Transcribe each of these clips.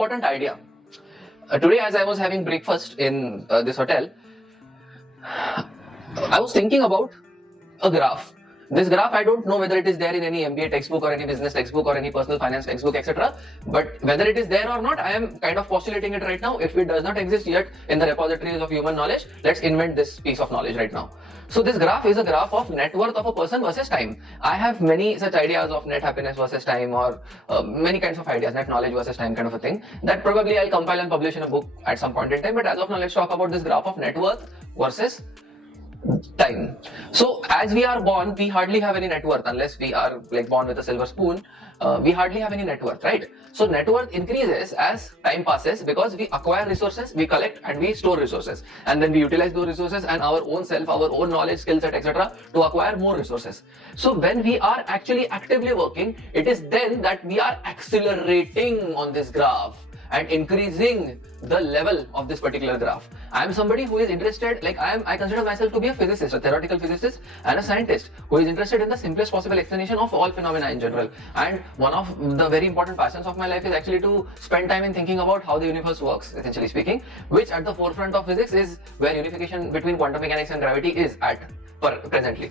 important idea. Today, as I was having breakfast in this hotel, I was thinking about a graph. This graph, I don't know whether it is there in any MBA textbook or any business textbook or any personal finance textbook, etc. But whether it is there or not, I am kind of postulating it right now. If it does not exist yet in the repositories of human knowledge, let's invent this piece of knowledge right now. So this graph is a graph of net worth of a person versus time. I have many such ideas of net happiness versus time, or many kinds of ideas, net knowledge versus time kind of a thing, that probably I'll compile and publish in a book at some point in time. But as of now, let's talk about this graph of net worth versus time. So as we are born, we hardly have any net worth unless we are like born with a silver spoon. We hardly have any net worth, right? So net worth increases as time passes because we acquire resources, we collect and we store resources, and then we utilize those resources and our own self, our own knowledge, skill set, etc. to acquire more resources. So when we are actually actively working, it is then that we are accelerating on this graph and increasing the level of this particular graph. I am somebody who is interested, like I consider myself to be a physicist, a theoretical physicist and a scientist who is interested in the simplest possible explanation of all phenomena in general. And one of the very important passions of my life is actually to spend time in thinking about how the universe works, essentially speaking, which at the forefront of physics is where unification between quantum mechanics and gravity is at presently,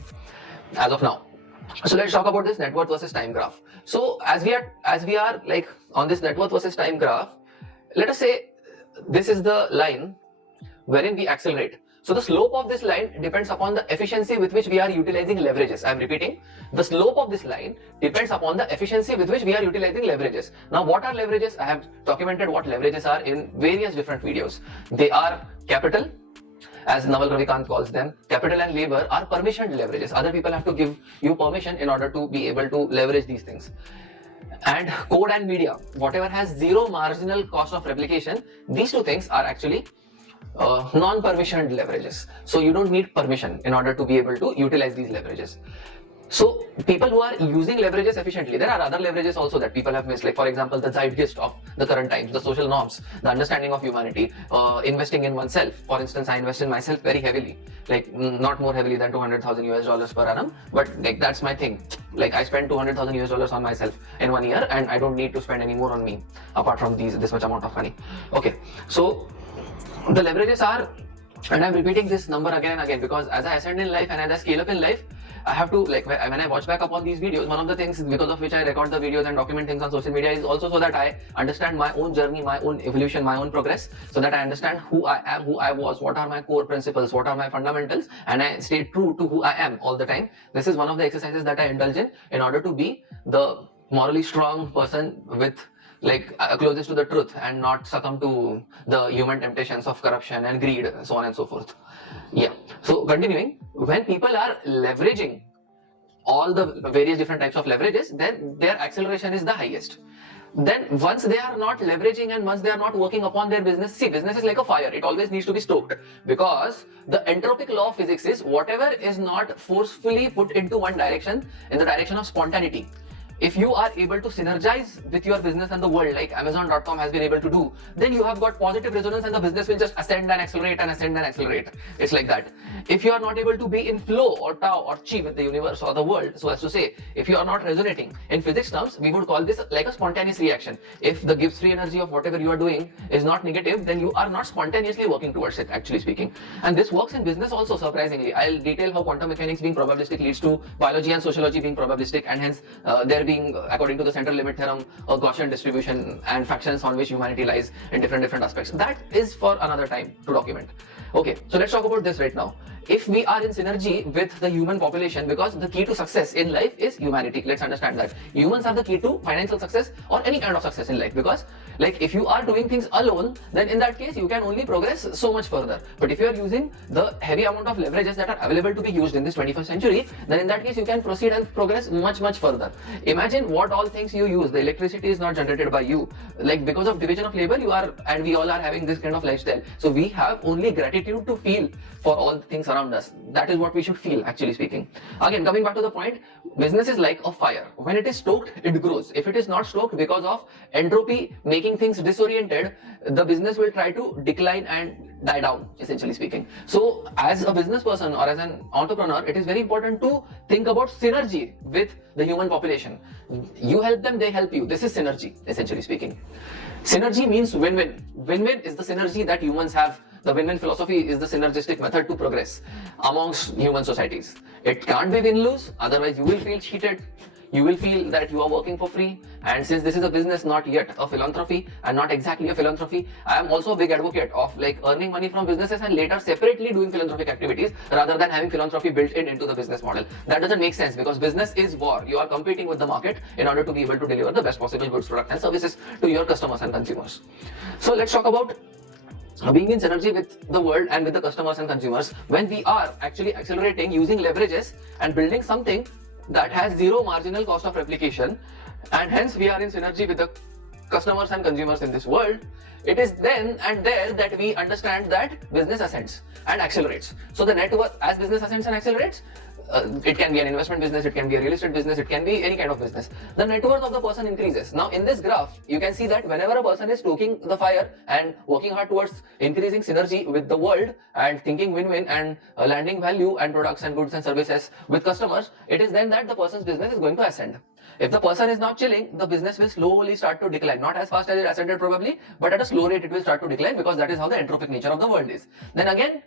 as of now. So let's talk about this net worth versus time graph. So as we are like on this net worth versus time graph, let us say this is the line wherein we accelerate. So the slope of this line depends upon the efficiency with which we are utilizing leverages. I am repeating, the slope of this line depends upon the efficiency with which we are utilizing leverages. Now what are leverages? I have documented what leverages are in various different videos. They are capital, as Naval Ravikant calls them. Capital and labor are permissioned leverages. Other people have to give you permission in order to be able to leverage these things. And code and media, whatever has zero marginal cost of replication, these two things are actually non-permissioned leverages. So you don't need permission in order to be able to utilize these leverages. So people who are using leverages efficiently, there are other leverages also that people have missed, like for example the zeitgeist of the current times, the social norms, the understanding of humanity, investing in oneself. For instance, I invest in myself very heavily, like not more heavily than $200,000 per annum, but like that's my thing. Like I spend $200,000 on myself in 1 year, and I don't need to spend any more on me apart from this much amount of money. Okay, so the leverages are, and I'm repeating this number again and again because as I ascend in life and as I scale up in life, I have to, like when I watch back upon these videos, one of the things because of which I record the videos and document things on social media is also so that I understand my own journey, my own evolution, my own progress, so that I understand who I am, who I was, what are my core principles, what are my fundamentals, and I stay true to who I am all the time. This is one of the exercises that I indulge in order to be the morally strong person with like closest to the truth and not succumb to the human temptations of corruption and greed, so on and so forth. Yeah, so continuing, when people are leveraging all the various different types of leverages, then their acceleration is the highest. Then once they are not leveraging and once they are not working upon their business, see, business is like a fire, it always needs to be stoked, because the entropic law of physics is whatever is not forcefully put into one direction, in the direction of spontaneity, if you are able to synergize with your business and the world, like Amazon.com has been able to do, then you have got positive resonance and the business will just ascend and accelerate and ascend and accelerate. It's like that. If you are not able to be in flow or Tao or Chi with the universe or the world, so as to say, if you are not resonating, in physics terms, we would call this like a spontaneous reaction. If the Gibbs free energy of whatever you are doing is not negative, then you are not spontaneously working towards it, actually speaking. And this works in business also, surprisingly. I'll detail how quantum mechanics being probabilistic leads to biology and sociology being probabilistic, and hence there being, according to the central limit theorem, a Gaussian distribution and factions on which humanity lies in different aspects. That is for another time to document. Okay, so let's talk about this right now. If we are in synergy with the human population, because the key to success in life is humanity, let's understand that humans are the key to financial success or any kind of success in life, because like if you are doing things alone, then in that case you can only progress so much further. But if you are using the heavy amount of leverages that are available to be used in this 21st century, then in that case you can proceed and progress much further. Imagine what all things you use. The electricity is not generated by you, like because of division of labor you are, and we all are having this kind of lifestyle, so we have only gratitude to feel for all the things around us. That is what we should feel, actually speaking. Again, coming back to the point, business is like a fire. When it is stoked, it grows. If it is not stoked because of entropy making things disoriented, the business will try to decline and die down, essentially speaking. So as a business person or as an entrepreneur, it is very important to think about synergy with the human population. You help them, they help you. This is synergy, essentially speaking. Synergy means win-win. Win-win is the synergy that humans have. The win-win philosophy is the synergistic method to progress amongst human societies. It can't be win-lose, otherwise you will feel cheated. You will feel that you are working for free, and since this is a business, not yet a philanthropy, and not exactly a philanthropy, I am also a big advocate of like earning money from businesses and later separately doing philanthropic activities rather than having philanthropy built into the business model. That doesn't make sense because business is war. You are competing with the market in order to be able to deliver the best possible goods, products and services to your customers and consumers. So let's talk about being in synergy with the world and with the customers and consumers when we are actually accelerating using leverages and building something that has zero marginal cost of replication, and hence we are in synergy with the customers and consumers in this world. It is then and there that we understand that business ascends and accelerates. So the net worth, as business ascends and accelerates, it can be an investment business, it can be a real estate business, it can be any kind of business. The net worth of the person increases. Now in this graph, you can see that whenever a person is stoking the fire and working hard towards increasing synergy with the world and thinking win-win and landing value and products and goods and services with customers, it is then that the person's business is going to ascend. If the person is not chilling, the business will slowly start to decline. Not as fast as it ascended probably, but at a slow rate it will start to decline because that is how the entropic nature of the world is. Then again,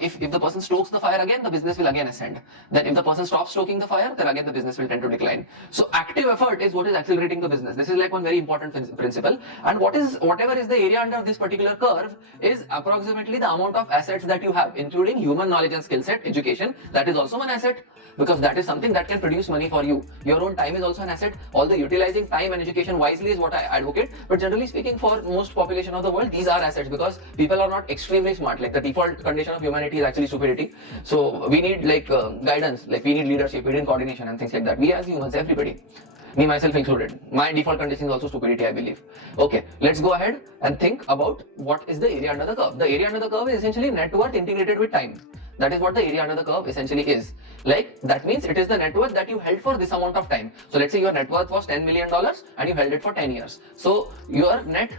if the person stokes the fire again, the business will again ascend. Then if the person stops stoking the fire, then again the business will tend to decline. So active effort is what is accelerating the business. This is like one very important principle. And whatever is the area under this particular curve is approximately the amount of assets that you have, including human knowledge and skill set, education. That is also an asset because that is something that can produce money for you. Your own time is also an asset. Although utilizing time and education wisely is what I advocate, but generally speaking, for most population of the world, these are assets because people are not extremely smart. Like the default condition of humanity is actually stupidity. So we need like guidance, like we need leadership, we need coordination and things like that. We as humans, everybody, me myself included, my default condition is also stupidity, I believe. Okay, let's go ahead and think about what is the area under the curve. The area under the curve is essentially net worth integrated with time. That is what the area under the curve essentially is. Like that means it is the net worth that you held for this amount of time. So let's say your net worth was $10 million and you held it for 10 years. So your net,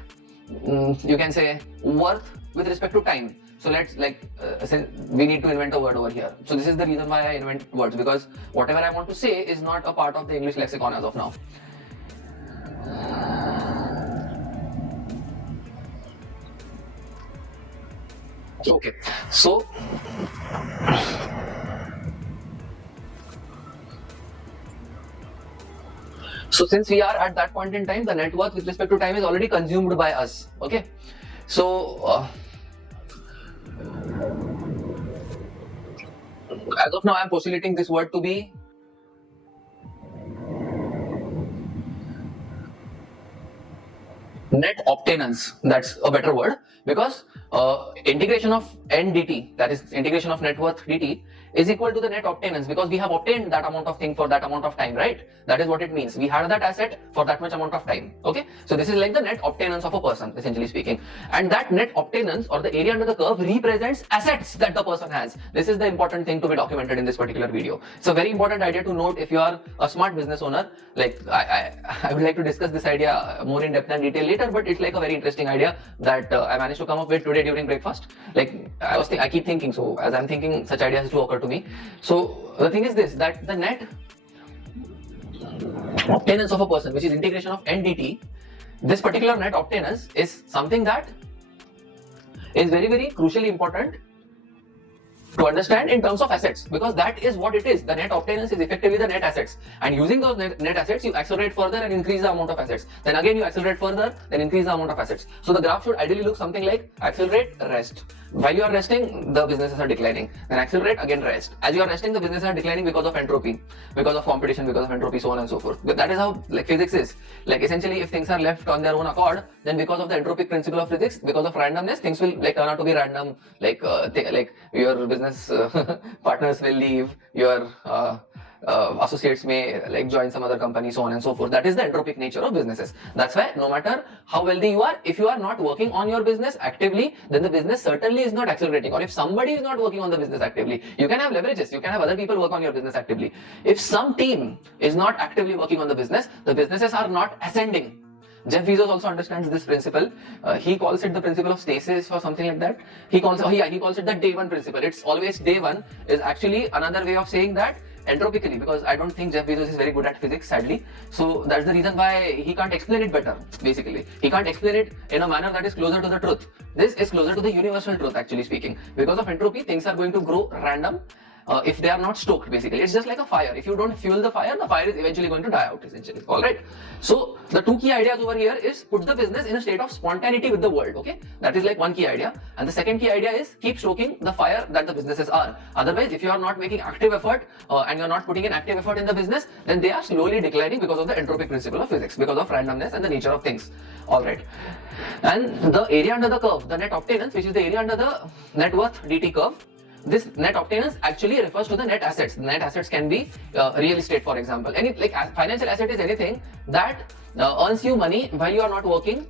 you can say, worth with respect to time. So let's we need to invent a word over here. So this is the reason why I invent words, because whatever I want to say is not a part of the English lexicon as of now. Okay, so since we are at that point in time, the net worth with respect to time is already consumed by us. Okay, so as of now, I am postulating this word to be net obtainance. That's a better word because integration of n dt, that is integration of net worth dt, is equal to the net obtainance because we have obtained that amount of thing for that amount of time, right? That is what it means. We had that asset for that much amount of time. Okay, so this is like the net obtainance of a person, essentially speaking, and that net obtainance or the area under the curve represents assets that the person has. This is the important thing to be documented in this particular video. It's a very important idea to note if you are a smart business owner. Like I would like to discuss this idea more in depth and detail later, but it's like a very interesting idea that I managed to come up with today during breakfast. Like I keep thinking, so as I'm thinking, such ideas do occur to me. So the thing is this, that the net obtainance of a person, which is integration of n dt, this particular net obtainance is something that is very, very crucially important to understand in terms of assets, because that is what it is. The net obtainance is effectively the net assets, and using those net assets, you accelerate further and increase the amount of assets. Then again you accelerate further, then increase the amount of assets. So the graph should ideally look something like accelerate, rest. While you are resting, the businesses are declining. Then accelerate, again rest. As you are resting, the businesses are declining because of entropy, because of competition, because of entropy, so on and so forth. But that is how like physics is. Like essentially, if things are left on their own accord, then because of the entropic principle of physics, because of randomness, things will like turn out to be random. Like your business partners will leave, your associates may like join some other company, so on and so forth. That is the entropic nature of businesses. That's why no matter how wealthy you are, if you are not working on your business actively, then the business certainly is not accelerating. Or if somebody is not working on the business actively, you can have leverages, you can have other people work on your business actively. If some team is not actively working on the businesses are not ascending. Jeff Bezos also understands this principle. He calls it the principle of stasis or something like that. He calls it the day one principle. It's always day one is actually another way of saying that entropically, because I don't think Jeff Bezos is very good at physics, sadly. So that's the reason why he can't explain it better, basically. He can't explain it in a manner that is closer to the truth. This is closer to the universal truth, actually speaking. Because of entropy, things are going to grow random. If they are not stoked, basically. It's just like a fire. If you don't fuel the fire is eventually going to die out, essentially. Alright? So, the two key ideas over here is put the business in a state of spontaneity with the world, okay? That is like one key idea. And the second key idea is keep stoking the fire that the businesses are. Otherwise, if you are not making active effort and you're not putting in active effort in the business, then they are slowly declining because of the entropic principle of physics, because of randomness and the nature of things. Alright. And the area under the curve, the net obtainance, which is the area under the net worth dt curve, this net obtainance actually refers to the net assets. The net assets can be real estate, for example. Any financial asset is anything that earns you money while you are not working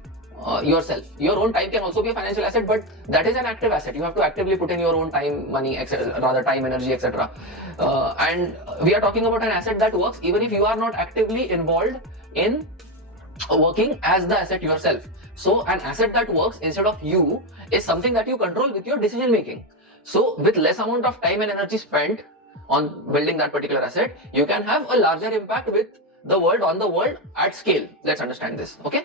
yourself. Your own time can also be a financial asset, but that is an active asset. You have to actively put in your own time, money, etc. Rather time, energy, etc. And we are talking about an asset that works even if you are not actively involved in working as the asset yourself. So an asset that works instead of you is something that you control with your decision making. So with less amount of time and energy spent on building that particular asset, you can have a larger impact with the world, on the world at scale. Let's understand this, okay?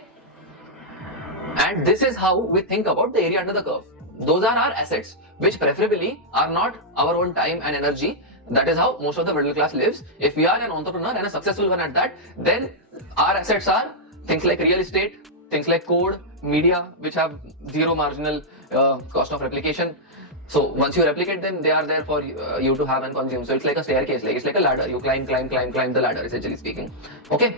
And this is how we think about the area under the curve. Those are our assets, which preferably are not our own time and energy. That is how most of the middle class lives. If we are an entrepreneur and a successful one at that, then our assets are things like real estate, things like code, media, which have zero marginal cost of replication. So once you replicate them, they are there for you to have and consume. So it's like a staircase, it's like a ladder. You climb the ladder, essentially speaking. Okay.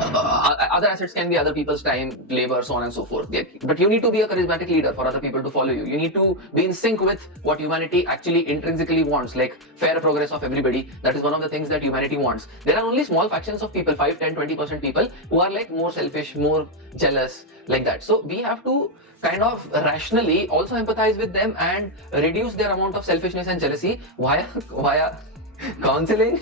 Other assets can be other people's time, labor, so on and so forth. But you need to be a charismatic leader for other people to follow you. You need to be in sync with what humanity actually intrinsically wants, like fair progress of everybody. That is one of the things that humanity wants. There are only small factions of people, 5, 10, 20% people who are like more selfish, more jealous, like that. So we have to kind of rationally also empathize with them and reduce their amount of selfishness and jealousy via counseling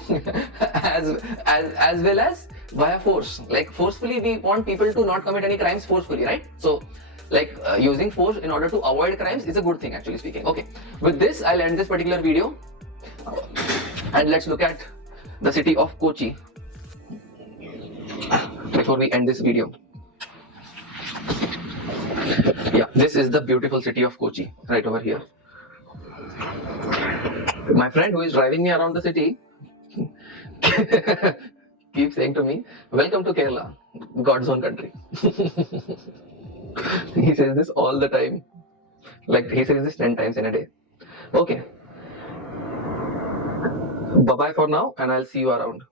as well as via force. Like forcefully, we want people to not commit any crimes forcefully, right? So like using force in order to avoid crimes is a good thing, actually speaking. Okay, with this I'll end this particular video and let's look at the city of Kochi before we end this video. Yeah, this is the beautiful city of Kochi right over here. My friend who is driving me around the city keeps saying to me, "Welcome to Kerala, God's own country." He says this all the time. Like he says this 10 times in a day. Okay. Bye bye for now, and I'll see you around.